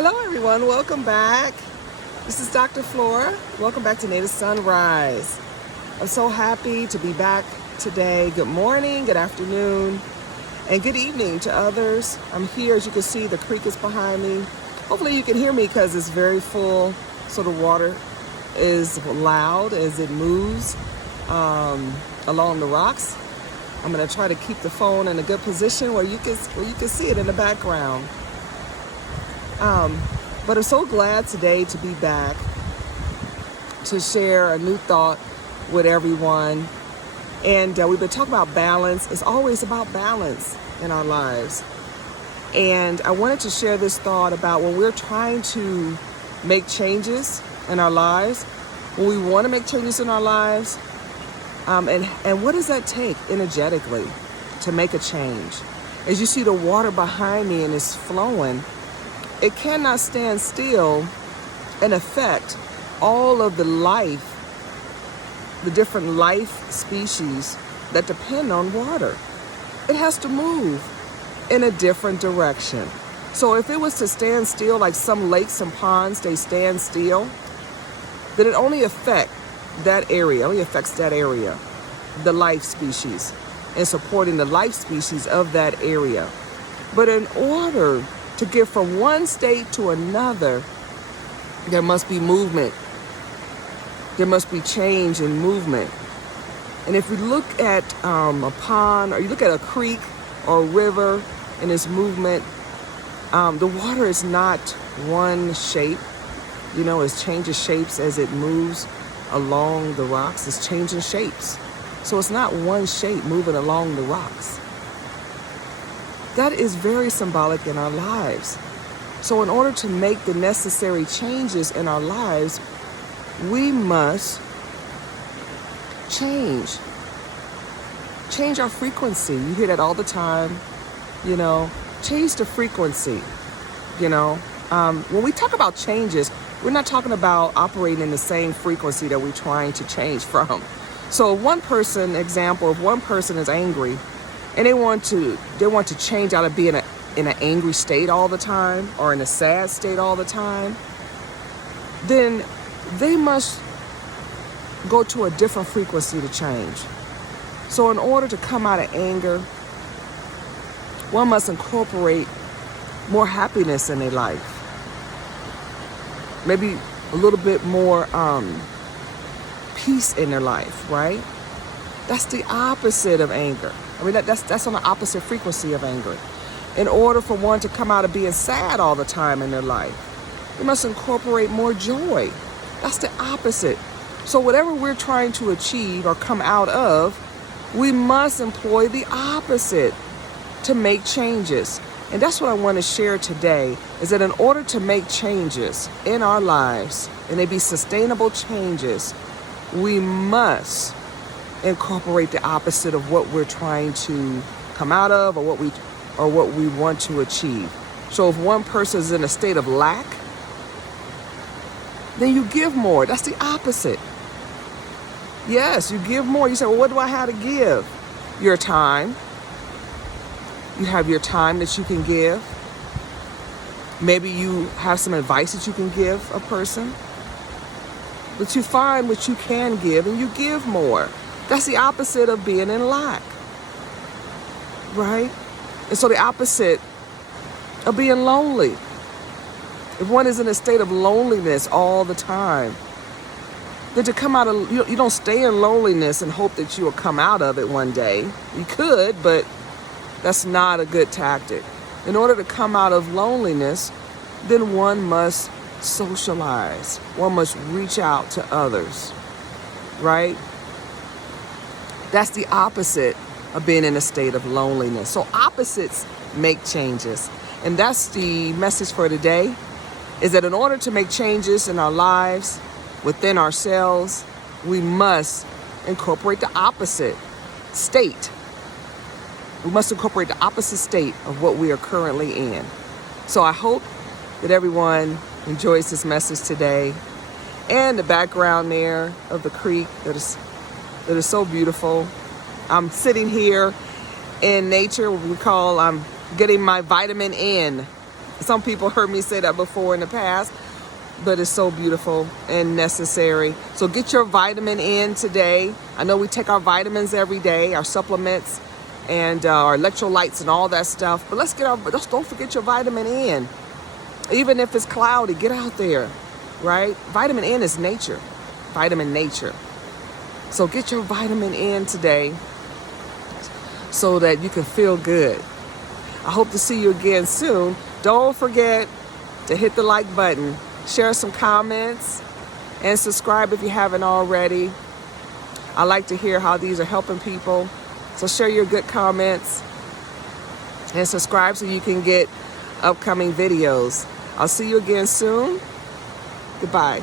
Hello everyone, welcome back. This is Dr. Flora. Welcome back to Native Sunrise. I'm so happy to be back today. Good morning, good afternoon, and good evening to others. I'm here, as you can see, the creek is behind me. Hopefully you can hear me because it's very full, so the water is loud as it moves along the rocks. I'm going to try to keep the phone in a good position where you can see it in the background. But I'm so glad today to be back to share a new thought with everyone. And we've been talking about balance. It's always about balance in our lives. And I wanted to share this thought about when we're trying to make changes in our lives, when we want to make changes in our lives, and what does that take energetically to make a change? As you see the water behind me and it's flowing, it cannot stand still and affect all of the different life species that depend on water. It has to move in a different direction. So if it was to stand still, like some lakes and ponds, they stand still, then it only affects that area, the life species, and supporting the life species of that area. But in order to get from one state to another, there must be movement. There must be change and movement. And if we look at a pond, or you look at a creek or a river and its movement, the water is not one shape. You know, it changes shapes as it moves along the rocks. It's changing shapes. So it's not one shape moving along the rocks. That is very symbolic in our lives. So in order to make the necessary changes in our lives, we must change our frequency. You hear that all the time, change the frequency. When we talk about changes, we're not talking about operating in the same frequency that we're trying to change from. So if one person is angry, and they want to change out of being in an angry state all the time or in a sad state all the time, then they must go to a different frequency to change. So in order to come out of anger, one must incorporate more happiness in their life. Maybe a little bit more peace in their life, right? That's the opposite of anger. I mean, that's on the opposite frequency of anger. In order for one to come out of being sad all the time in their life, they must incorporate more joy. That's the opposite. So whatever we're trying to achieve or come out of, we must employ the opposite to make changes. And that's what I want to share today, is that in order to make changes in our lives, and they be sustainable changes, we must incorporate the opposite of what we're trying to come out of or what we want to achieve. So if one person is in a state of lack, then you give more. That's the opposite. Yes, you give more. You say, well, what do I have to give? Your time. You have your time that you can give. Maybe you have some advice that you can give a person. But you find what you can give and you give more. That's the opposite of being in lack, right? And so the opposite of being lonely. If one is in a state of loneliness all the time, then to come out of, you don't stay in loneliness and hope that you will come out of it one day. You could, but that's not a good tactic. In order to come out of loneliness, then one must socialize. One must reach out to others, right? That's the opposite of being in a state of loneliness. So opposites make changes. And that's the message for today, is that in order to make changes in our lives, within ourselves, we must incorporate the opposite state. We must incorporate the opposite state of what we are currently in. So I hope that everyone enjoys this message today, and the background there of the creek that is so beautiful. I'm sitting here in nature, what we call, I'm getting my vitamin N Some people heard me say that before in the past, but it's so beautiful and necessary. So get your vitamin in today. I know we take our vitamins every day, our supplements and our electrolytes and all that stuff, but let's don't forget your vitamin in. Even if it's cloudy, get out there, right? Vitamin N is nature, vitamin nature. So get your vitamin in today so that you can feel good. I hope to see you again soon. Don't forget to hit the like button, share some comments, and subscribe if you haven't already. I like to hear how these are helping people. So share your good comments and subscribe so you can get upcoming videos. I'll see you again soon. Goodbye.